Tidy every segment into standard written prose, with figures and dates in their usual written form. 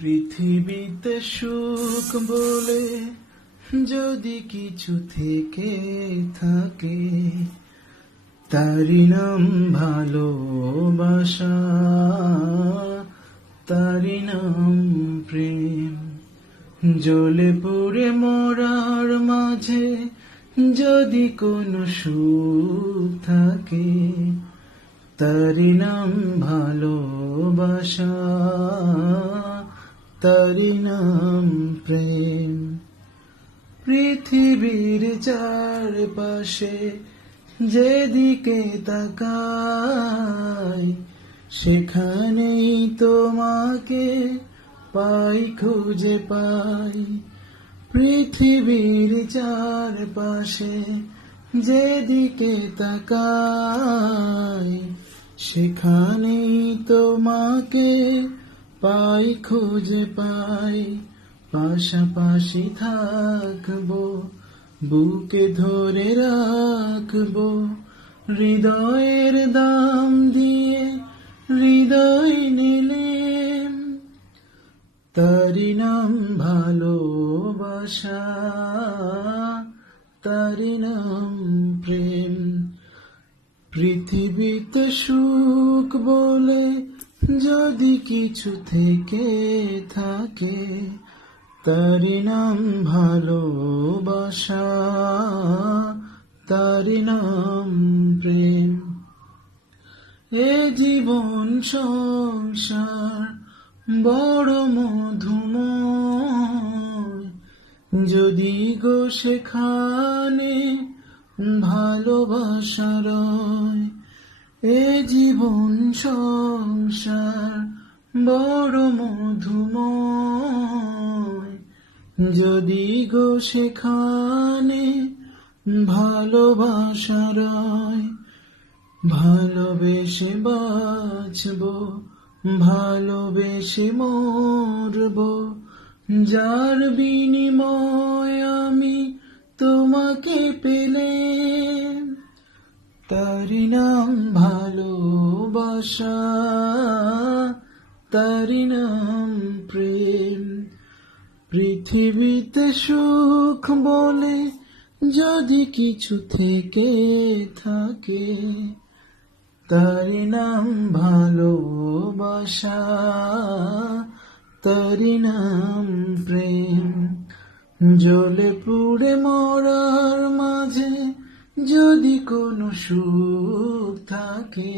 পৃথিবীতে সুখ বলে যদি কিছু থেকে থাকে, তারি নাম ভালোবাসা, তারি নাম প্রেম। জ্বলে পুড়ে মরার মাঝে যদি কোনো সুখ থাকে, তারি নাম ভালোবাসা, তারি নাম প্রেম। পৃথিবীর চারপাশে যেদিকে তাকাই, সেখানেই তোমাকে পাই, খুঁজে পাই। পৃথিবীর চারপাশে যেদিকে তাকাই, সেখানেই তোমাকে পাই, খুঁজে পাই। পাশাপাশি থাকবো, বুকে ধরে রাখবো, হৃদয়ের দাম দিয়ে হৃদয় নিলেম, তারি নাম ভালোবাসা, তারি নাম প্রেম। পৃথিবীতে সুখ বলে যদি কিছু থেকে থাকে, তারি নাম ভালোবাসা, তারি নাম প্রেম। এ জীবন সংসার বড় মধুময়, যদি গো সেখানে ভালোবাসা রয়। এ জীবন সংসার বড় মধুময়, যদি গো সেখানে ভালোবাসা রয়। ভালোবেসে বাঁচবো, ভালোবেসে মরবো, যার বিনিময় আমি তোমাকে পেলে, তারি নাম ভালোবাসা, তারি নাম প্রেম। পৃথিবীতে সুখ বলে যদি কিছু থেকে থাকে, তারি নাম ভালোবাসা, তারি নাম প্রেম। জ্বলে পুড়ে মরার মাঝে যদি কোনো সুখ থাকে,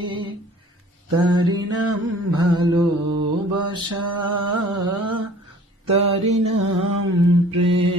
তারি নাম ভালোবাসা, তারি নাম প্রেম।